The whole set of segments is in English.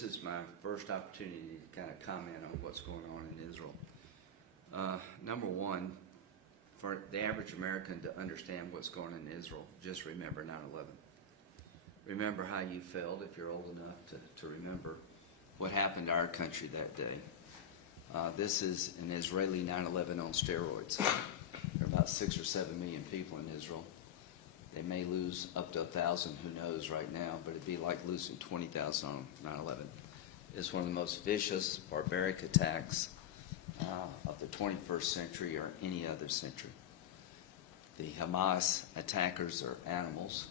this is my first opportunity to kind of comment on what's going on in Israel. Number one, for the average American to understand what's going on in Israel, just remember 9/11. Remember how you felt, if you're old enough to remember what happened to our country that day. This is an Israeli 9/11 on steroids. There are about 6 or 7 million people in Israel. They may lose up to 1,000, who knows right now, but it'd be like losing 20,000 on 9/11. It's one of the most vicious, barbaric attacks of the 21st century or any other century. The Hamas attackers are animals,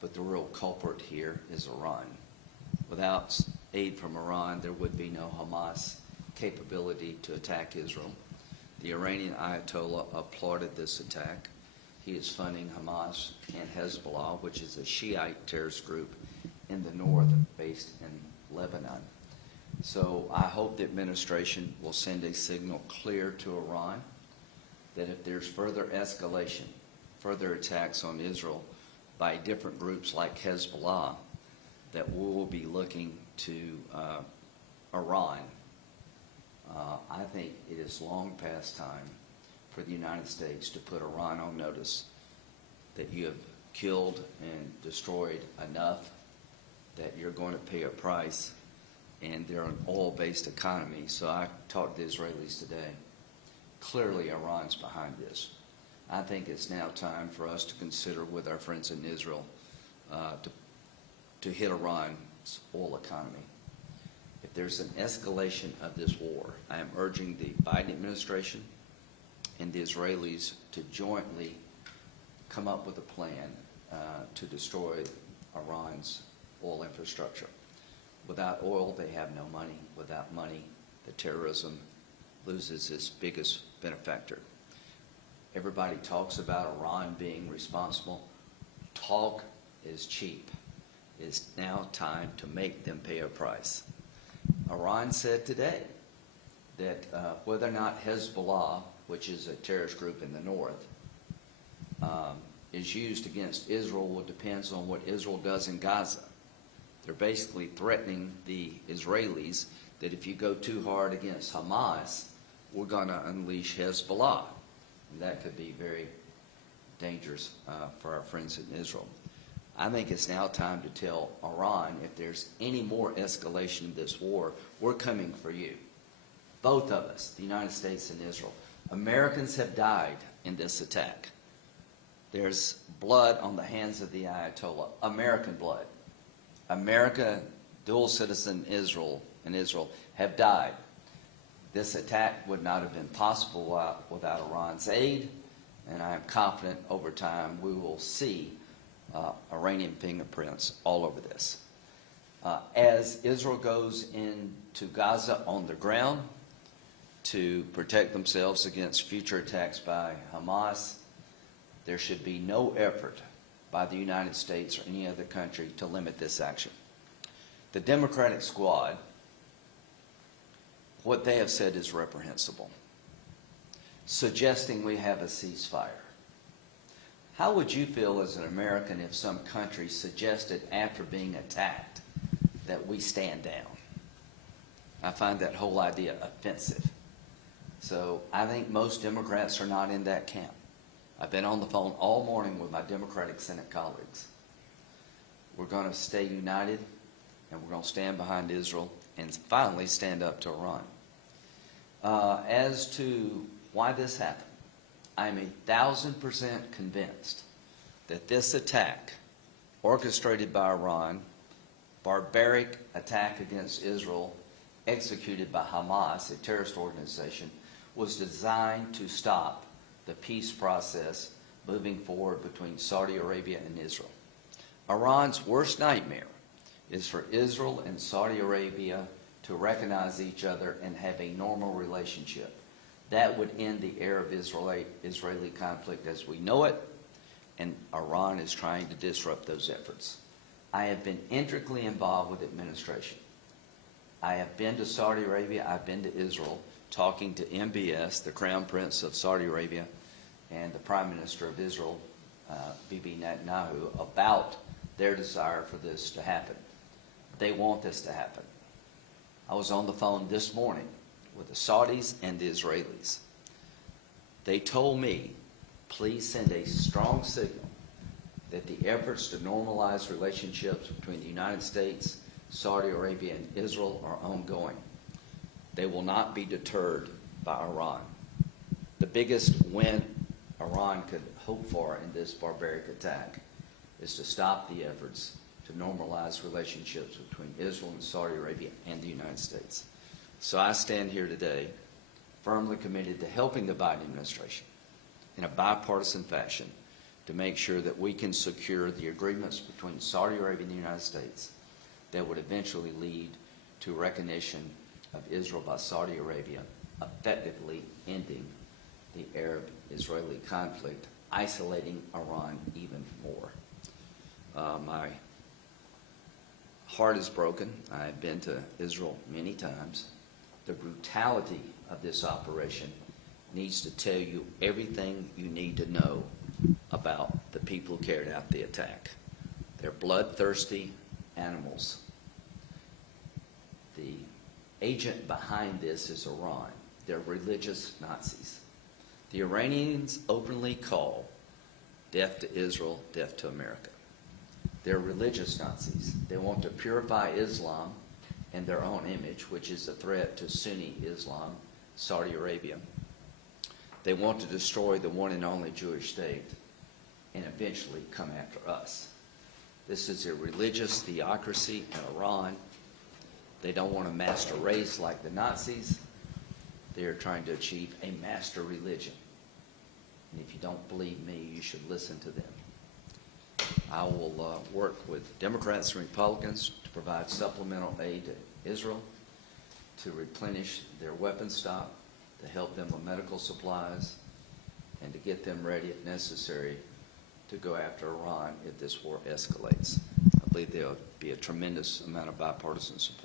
but the real culprit here is Iran. Without aid from Iran, there would be no Hamas capability to attack Israel. The Iranian Ayatollah applauded this attack. He is funding Hamas and Hezbollah, which is a Shiite terrorist group in the north based in Lebanon. So I hope the administration will send a signal clear to Iran that if there's further escalation, further attacks on Israel by different groups like Hezbollah, that we will be looking to Iran. I think it is long past time for the United States to put Iran on notice that you have killed and destroyed enough that you're going to pay a price, and they're an oil-based economy. So I talked to the Israelis today. Clearly Iran's behind this. I think it's now time for us to consider with our friends in Israel to hit Iran's oil economy. If there's an escalation of this war, I am urging the Biden administration and the Israelis to jointly come up with a plan to destroy Iran's oil infrastructure. Without oil, they have no money. Without money, the terrorism loses its biggest benefactor. Everybody talks about Iran being responsible. Talk is cheap. It's now time to make them pay a price. Iran said today that whether or not Hezbollah, which is a terrorist group in the north, is used against Israel will depends on what Israel does in Gaza. They're basically threatening the Israelis that if you go too hard against Hamas, we're going to unleash Hezbollah. And that could be very dangerous for our friends in Israel. I think it's now time to tell Iran, if there's any more escalation of this war, we're coming for you. Both of us, the United States and Israel. Americans have died in this attack. There's blood on the hands of the Ayatollah, American blood. America, dual citizen Israel and Israel have died. This attack would not have been possible without Iran's aid, and I am confident over time we will see Iranian fingerprints all over this. As Israel goes into Gaza on the ground to protect themselves against future attacks by Hamas, there should be no effort by the United States or any other country to limit this action. The Democratic squad, what they have said is reprehensible, suggesting we have a ceasefire. How would you feel as an American if some country suggested after being attacked that we stand down? I find that whole idea offensive. So I think most Democrats are not in that camp. I've been on the phone all morning with my Democratic Senate colleagues. We're going to stay united, and we're going to stand behind Israel and finally stand up to Iran. As to why this happened, I'm 1,000% convinced that this attack, orchestrated by Iran, barbaric attack against Israel, executed by Hamas, a terrorist organization, was designed to stop the peace process moving forward between Saudi Arabia and Israel. Iran's worst nightmare is for Israel and Saudi Arabia to recognize each other and have a normal relationship. That would end the Arab-Israeli conflict as we know it, and Iran is trying to disrupt those efforts. I have been intricately involved with the administration. I have been to Saudi Arabia, I've been to Israel, talking to MBS, the Crown Prince of Saudi Arabia, and the Prime Minister of Israel, Bibi Netanyahu, about their desire for this to happen. they want this to happen. I was on the phone this morning with the Saudis and the Israelis. They told me, please send a strong signal that the efforts to normalize relationships between the United States, Saudi Arabia, and Israel are ongoing. They will not be deterred by Iran. The biggest win Iran could hope for in this barbaric attack is to stop the efforts to normalize relationships between Israel and Saudi Arabia and the United States. So I stand here today firmly committed to helping the Biden administration in a bipartisan fashion to make sure that we can secure the agreements between Saudi Arabia and the United States that would eventually lead to recognition of Israel by Saudi Arabia, effectively ending the Arab-Israeli conflict, isolating Iran even more. My heart is broken. I've been to Israel many times. The brutality of this operation needs to tell you everything you need to know about the people who carried out the attack. They're bloodthirsty animals. The agent behind this is Iran. They're religious Nazis. The Iranians openly call death to Israel, death to America. They're religious Nazis. They want to purify Islam in their own image, which is a threat to Sunni Islam, Saudi Arabia. They want to destroy the one and only Jewish state and eventually come after us. This is a religious theocracy in Iran. They don't want a master race like the Nazis. They are trying to achieve a master religion. And if you don't believe me, you should listen to them. I will work with Democrats and Republicans to provide supplemental aid to Israel, to replenish their weapon stock, to help them with medical supplies, and to get them ready, if necessary, to go after Iran if this war escalates. I believe there will be a tremendous amount of bipartisan support.